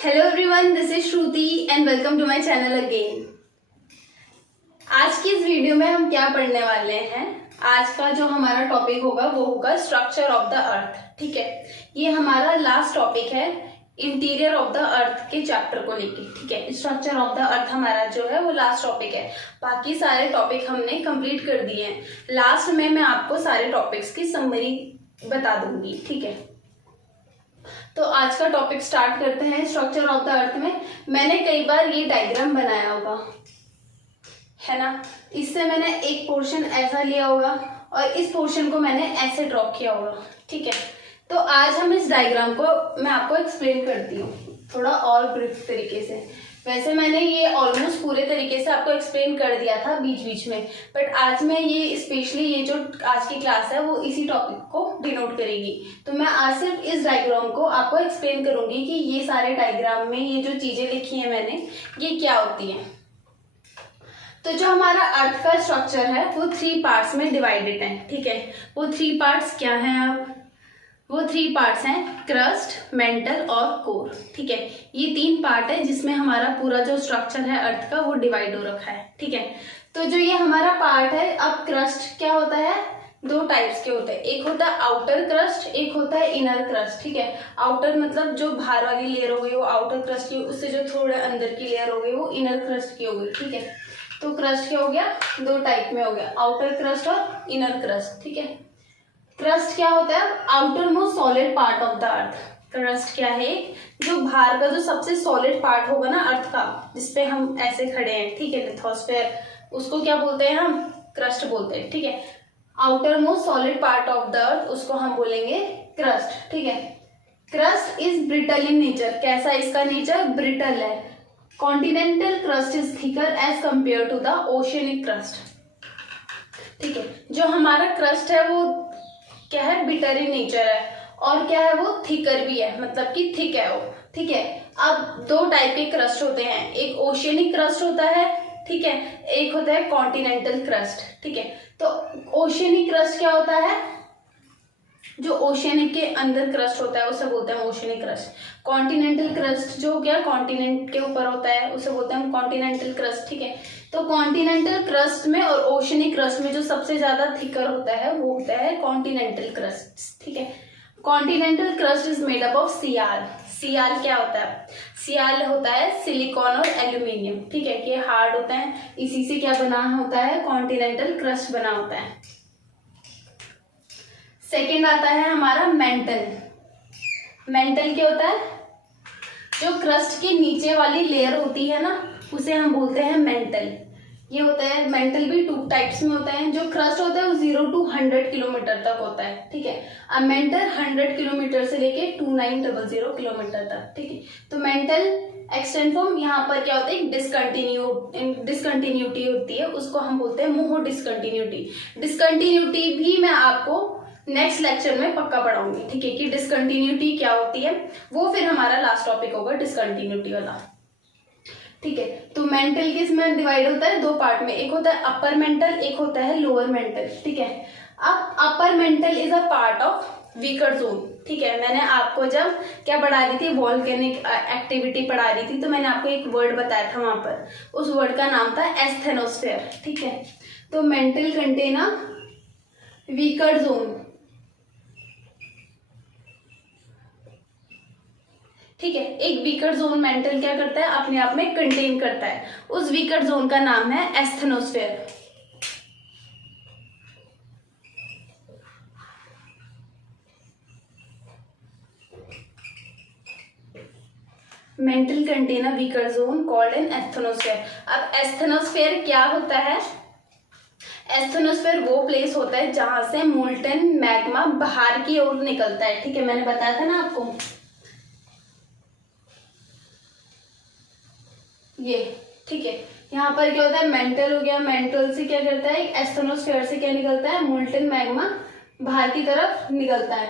Hello everyone, this is Shruti and welcome to my channel again. आज की इस video में हम क्या पढ़ने वाले हैं। आज का जो हमारा टॉपिक होगा वो होगा स्ट्रक्चर ऑफ द अर्थ। ठीक है, ये हमारा लास्ट टॉपिक है इंटीरियर ऑफ द अर्थ के चैप्टर को लेके। ठीक है, स्ट्रक्चर ऑफ द अर्थ हमारा जो है वो लास्ट टॉपिक है। बाकी सारे टॉपिक हमने कंप्लीट कर दिए हैं। लास्ट में मैं आपको सारे टॉपिक्स की समरी बता दूंगी। ठीक है, तो आज का टॉपिक स्टार्ट करते हैं। स्ट्रक्चर ऑफ द अर्थ में मैंने कई बार ये डायग्राम बनाया होगा, है ना। इससे मैंने एक पोर्शन ऐसा लिया होगा और इस पोर्शन को मैंने ऐसे ड्रॉ किया होगा। ठीक है, तो आज हम इस डायग्राम को मैं आपको एक्सप्लेन करती हूँ थोड़ा और ब्रीफ तरीके से। वैसे मैंने ये ऑलमोस्ट पूरे तरीके से आपको एक्सप्लेन कर दिया था बीच बीच में, बट आज मैं ये स्पेशली ये जो आज की क्लास है वो इसी टॉपिक को डिनोट करेगी। तो मैं आज सिर्फ इस डायग्राम को आपको एक्सप्लेन करूंगी कि ये सारे डायग्राम में ये जो चीजें लिखी हैं मैंने, ये क्या होती हैं। तो जो हमारा अर्थ का स्ट्रक्चर है वो 3 पार्ट्स में डिवाइडेड है। ठीक है, वो 3 पार्ट्स क्या हैं अब? वो 3 पार्ट्स हैं क्रस्ट, मेंटल और कोर। ठीक है, ये 3 पार्ट है जिसमें हमारा पूरा जो स्ट्रक्चर है अर्थ का वो डिवाइड हो रखा है। ठीक है, तो जो ये हमारा पार्ट है, अब क्रस्ट क्या होता है? 2 टाइप्स के होते हैं। एक होता है आउटर क्रस्ट, एक होता है इनर क्रस्ट। ठीक है, आउटर मतलब जो बाहर वाली लेयर हो गई वो आउटर क्रस्ट की, उससे जो थोड़े अंदर की लेयर हो गई वो इनर क्रस्ट की हो गई। ठीक है, तो क्रस्ट क्या हो गया? 2 टाइप में हो गया, आउटर क्रस्ट और इनर क्रस्ट। ठीक है, क्रस्ट क्या होता है? Outermost solid part of the earth. Crust क्या है? जो बाहर का जो सबसे सॉलिड पार्ट होगा ना अर्थ का, जिसपे हम ऐसे खड़े हैं, ठीक है, लिथोस्फेयर, उसको क्या बोलते हैं हम? क्रस्ट बोलते हैं। ठीक है, outermost solid part of the earth, उसको हम बोलेंगे क्रस्ट। ठीक है, crust is brittle in nature. कैसा इसका नेचर? ब्रिटल है। Continental crust is thicker as compare to the oceanic crust. ठीक है, जो हमारा क्रस्ट है वो क्या है? बिटर इन नेचर है, और क्या है? वो थिकर भी है, मतलब कि थिक है वो। ठीक है, अब 2 टाइप के क्रस्ट होते हैं, एक ओशियनिक क्रस्ट होता है, ठीक है, एक होता है कॉन्टिनेंटल क्रस्ट। ठीक है, तो ओशियनिक क्रस्ट क्या होता है? जो ओशियनिक के अंदर क्रस्ट होता है उसे बोलते हैं ओशियनिक क्रस्ट। कॉन्टिनेंटल क्रस्ट जो क्या कॉन्टिनेंट के ऊपर होता है उसे बोलते हैं कॉन्टिनेंटल क्रस्ट। ठीक है, तो कॉन्टिनेंटल क्रस्ट में और ओशियनिक क्रस्ट में जो सबसे ज्यादा थिकर होता है वो होता है कॉन्टिनेंटल क्रस्ट। ठीक है, continental crust is made up of sial. Sial क्या होता है? सीआल होता है सिलिकॉन और एल्यूमिनियम। ठीक है, ये हार्ड होता है, इसी से क्या बना होता है? कॉन्टिनेंटल क्रस्ट बना होता है। सेकेंड आता है हमारा मेंटल। मेंटल क्या होता है? जो क्रस्ट के नीचे वाली लेयर होती है ना, उसे हम बोलते हैं मेंटल। ये होता है, मेंटल भी 2 टाइप्स में होता है। जो क्रस्ट होता है वो 0 to 100 किलोमीटर तक होता है। ठीक है, अब मेंटल 100 किलोमीटर से लेके 2900 किलोमीटर तक। ठीक है, तो मेंटल एक्सटेंड फॉर्म यहाँ पर क्या होता है? डिसकंटिन्यूटी होती है, उसको हम बोलते हैं मोहो डिसकंटिन्यूटी। डिसकंटिन्यूटी भी मैं आपको नेक्स्ट लेक्चर में पक्का पढ़ाऊंगी। ठीक है, कि डिसकंटिन्यूटी क्या होती है, वो फिर हमारा लास्ट टॉपिक होगा डिसकंटिन्यूटी वाला। ठीक है, तो मेंटल किसमें डिवाइड होता है? 2 पार्ट में, एक होता है अपर मेंटल, एक होता है लोअर मेंटल। ठीक है, अब upper mantle is a part of weaker zone. ठीक है, मैंने आपको जब क्या पढ़ा रही थी, वॉल्केनिक एक्टिविटी पढ़ा रही थी, तो मैंने आपको एक वर्ड बताया था वहां पर, उस वर्ड का नाम था एस्थेनोस्फेयर। ठीक है, तो mental contain a weaker zone. ठीक है, एक वीकर जोन मेंटल क्या करता है? अपने आप में कंटेन करता है। उस वीकर जोन का नाम है asthenosphere. Mental contain a weaker zone called an asthenosphere. अब एस्थेनोस्फेयर क्या होता है? एस्थेनोस्फेयर वो प्लेस होता है जहां से मोल्टन मैग्मा बाहर की ओर निकलता है। ठीक है, मैंने बताया था ना आपको ये। ठीक है, यहाँ पर क्या होता है? मेंटल हो गया, मेंटल से क्या करता है? एस्थेनोस्फेयर से क्या निकलता है? मोल्टन मैग्मा बाहर की तरफ निकलता है।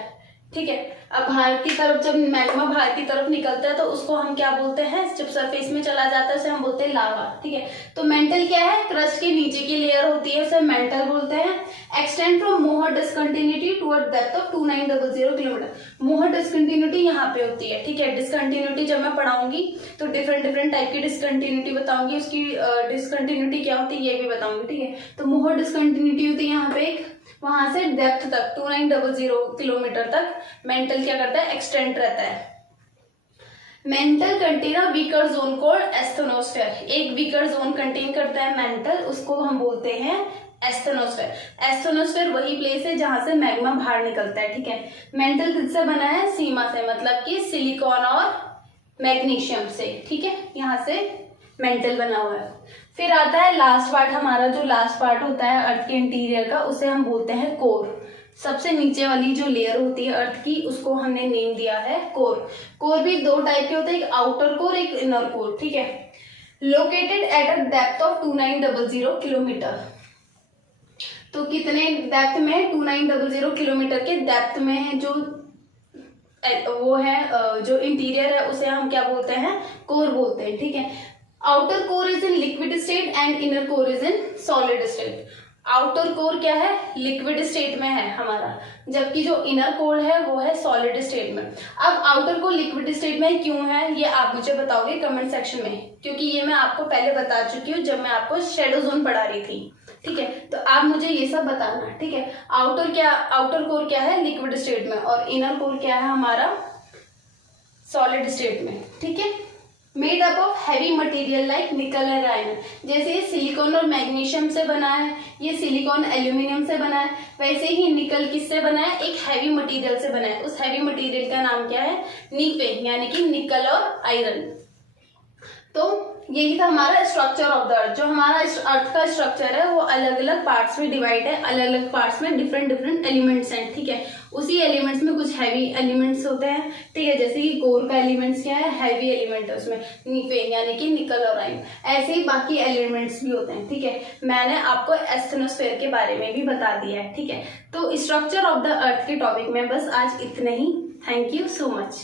ठीक है। अब बाहर की तरफ जब मैग्मा बाहर की तरफ निकलता है तो उसको हम क्या बोलते हैं, जब सरफेस में चला जाता है उसे हम बोलते हैं लावा। ठीक है। तो मेंटल क्या है, क्रस्ट के नीचे की लेयर होती है, उसे मेंटल बोलते हैं। एक्सटेंड फ्रॉम मोहर discontinuity toward depth of 2900 kilometre. मोहर डिसकंटिन्यूटी यहाँ पे होती है। ठीक है। डिसकंटिन्यूटी जब मैं पढ़ाऊंगी तो डिफरेंट डिफरेंट टाइप की डिसकंटिन्यूटी बताऊंगी, उसकी डिसकंटिन्यूटी क्या होती है ये भी बताऊंगी। ठीक है। तो मोहर डिसकंटिन्यूटी होती है यहाँ पे एक, वहां से डेप्थ तक 2900 किलोमीटर तक मेंटल क्या करता है, एक्सटेंड रहता है। Mental contain a weaker zone called asthenosphere. एक वीकर जोन कंटेन करता है मेंटल, उसको हम बोलते हैं एस्थेनोस्फेयर। एस्थेनोस्फेयर वही प्लेस है जहां से मैग्मा बाहर निकलता है। ठीक है। मेंटल किससे बना है, सीमा से, मतलब कि सिलिकॉन और मैग्नीशियम से। ठीक है। यहाँ से मेंटल बना हुआ है। फिर आता है लास्ट पार्ट, हमारा जो लास्ट पार्ट होता है अर्थ के इंटीरियर का, उसे हम बोलते हैं कोर। सबसे नीचे वाली जो लेयर होती है अर्थ की, उसको हमने नेम दिया है कोर। कोर भी दो टाइप के होते हैं, एक आउटर कोर, एक इनर कोर। ठीक है। Located at a depth of 2900 kilometre. तो कितने डेप्थ में, 2900 किलोमीटर के डेप्थ में है जो वो है, जो इंटीरियर है उसे हम क्या बोलते हैं, कोर बोलते हैं। ठीक है। Outer core is in liquid state and inner core is in solid state. Outer core क्या है, लिक्विड स्टेट में है हमारा, जबकि जो इनर कोर है वो है सॉलिड स्टेट में। अब आउटर कोर लिक्विड स्टेट में क्यों है ये आप मुझे बताओगे कमेंट सेक्शन में, क्योंकि ये मैं आपको पहले बता चुकी हूँ जब मैं आपको शैडो जोन पढ़ा रही थी। ठीक है। तो आप मुझे ये सब बताना है। ठीक है। आउटर कोर क्या है, लिक्विड स्टेट में, और इनर कोर क्या है हमारा, सॉलिड स्टेट में। ठीक है। Made up of heavy material like निकल एंड आयरन। जैसे ये सिलिकॉन और मैग्नीशियम से बना है, ये सिलिकॉन एल्यूमिनियम से बना है, वैसे ही निकल किससे बना है, एक हैवी मटेरियल से बना है। उस हैवी मटेरियल का नाम क्या है, निकवे, यानी कि निकल और आयरन। तो यही था हमारा स्ट्रक्चर ऑफ द अर्थ। जो हमारा अर्थ का स्ट्रक्चर है वो अलग अलग पार्ट्स में डिवाइड है, अलग अलग पार्ट्स में डिफरेंट डिफरेंट एलिमेंट्स हैं। ठीक है। उसी एलिमेंट्स में कुछ हैवी एलिमेंट्स होते हैं। ठीक है। जैसे कि कोर का एलिमेंट्स क्या है, हैवी एलिमेंट है, उसमें निकवे यानी कि निकल और आयरन। ऐसे ही बाकी एलिमेंट्स भी होते हैं। ठीक है। मैंने आपको एस्थेनोस्फेयर के बारे में भी बता दिया है। ठीक है। तो स्ट्रक्चर ऑफ द अर्थ के टॉपिक में बस आज इतना ही। Thank you so much.